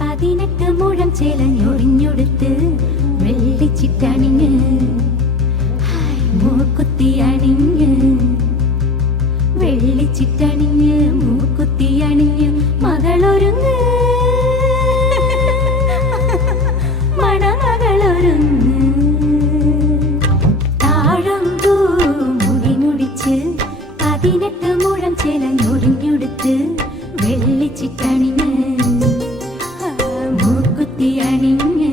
18 മുഴം ചേലഞ്ഞൊറിഞ്ഞൊടുത്ത് വെള്ളിച്ചിട്ടണിഞ്ഞ് മൂക്കുത്തി അണിഞ്ഞ് വെള്ളിച്ചിട്ടണിഞ്ഞ് മൂക്കുത്തി അണിഞ്ഞ് മകളൊരുങ്ങ് മണമകളൊരുങ്ങ് താഴമ്പൂ മുടി മുടിച്ച് 18 മുഴം ചേലഞ്ഞൊറിഞ്ഞൊടുത്ത് വെള്ളിച്ചിട്ടണിഞ്ഞ് മൂക്കുത്തി അണിഞ്ഞ്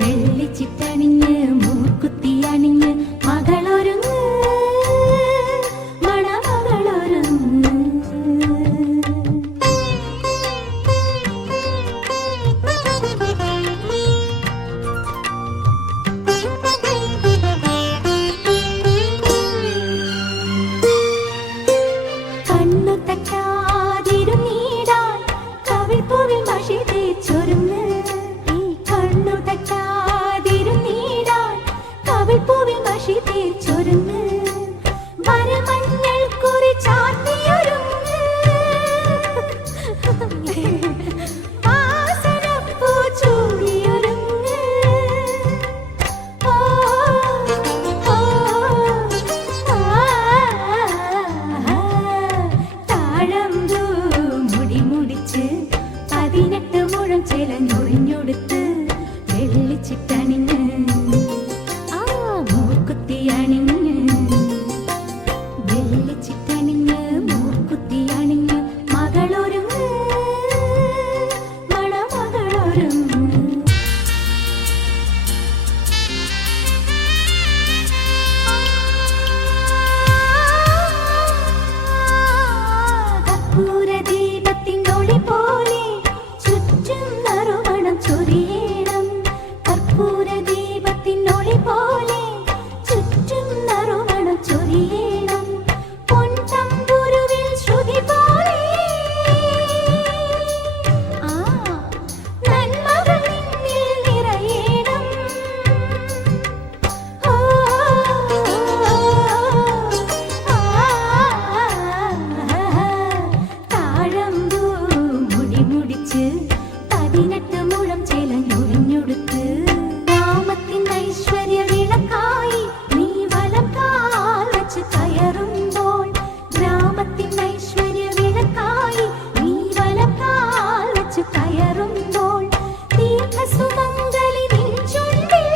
വെള്ളിച്ചിട്ടണിഞ്ഞ് മൂക്കുത്തി അണിഞ്ഞ് മകളൊരുങ്ങ് മണമകളൊരുങ്ങ് കണ്ണു തട്ടാതിരുന്നീടാൻ കവിൾപ്പൂവിൽ മഷി തേച്ചൊരുങ്ങ് കണ്ണു തട്ടാതിരുന്നീടാൻ കവിൾപ്പൂവിൽ മഷി തേച്ചൊരുങ്ങ് വരമഞ്ഞൾ കുറി ചാർത്തിയൊരുങ്ങ് വാസനപ്പൂ ചൂടിയൊരുങ്ങ് താഴമ്പൂ മുടി മുടിച്ച് 18 മുഴം ചേലഞ്ഞൊറിഞ്ഞൊടുത്ത് വെള്ളിച്ചിട്ടണിഞ്ഞ് മൂക്കുത്തി അണിഞ്ഞ് വെള്ളിച്ചിട്ടണിഞ്ഞ് മൂക്കുത്തി അണിഞ്ഞ് മകളൊരുങ്ങ് മണമകളൊരുങ്ങ് കർപ്പൂരദീപത്തിനൊളി പോലെ ചുറ്റും നറുമണം ചൊരിയണം കർപ്പൂരദീപത്തിനൊളി പോലെ ചുറ്റും നറുമണം ചൊരിയണം പൊൻതമ്പുരുവിൽ ശ്രുതി പോലെ നന്മകൾ നിന്നിൽ നിറയണം താഴമ്പൂ മുടി മുടിച്ച് 18 മുഴം ചേലഞ്ഞൊറിഞ്ഞൊടുത്ത് ഗ്രാമത്തിൻ ഐശ്വര്യ വിളക്കായി നീ വലം കാൽ വച്ച് കയറുമ്പോൾ ഗ്രാമത്തിൻ ഐശ്വര്യ വിളക്കായി നീ വലം കാൽ വച്ച് കയറുമ്പോൾ ദീർഘസുമംഗലി നിൻ ചുണ്ടിൽ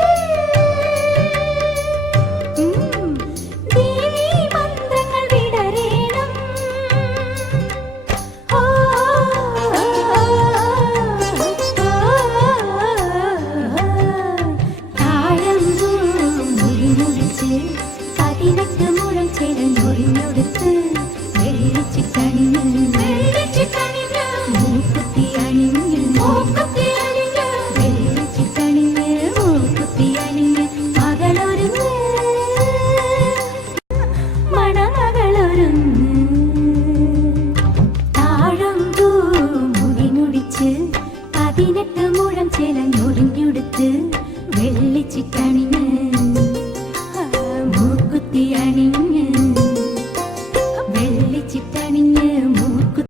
ദേവീ മന്ത്രങ്ങൾ വിടരേണം താഴമ്പൂ മുടി മുടിച്ച് 18 മുഴം ചേലഞ്ഞൊറിഞ്ഞൊടുത്ത് വെള്ളിച്ചിട്ടണിഞ്ഞ് മൂക്കുത്തി അണിഞ്ഞ് വെള്ളിച്ചിട്ടണിഞ്ഞ് മൂക്കുത്തി അണിഞ്ഞ് മകളൊരുങ്ങ് മണമകളൊരുങ്ങ്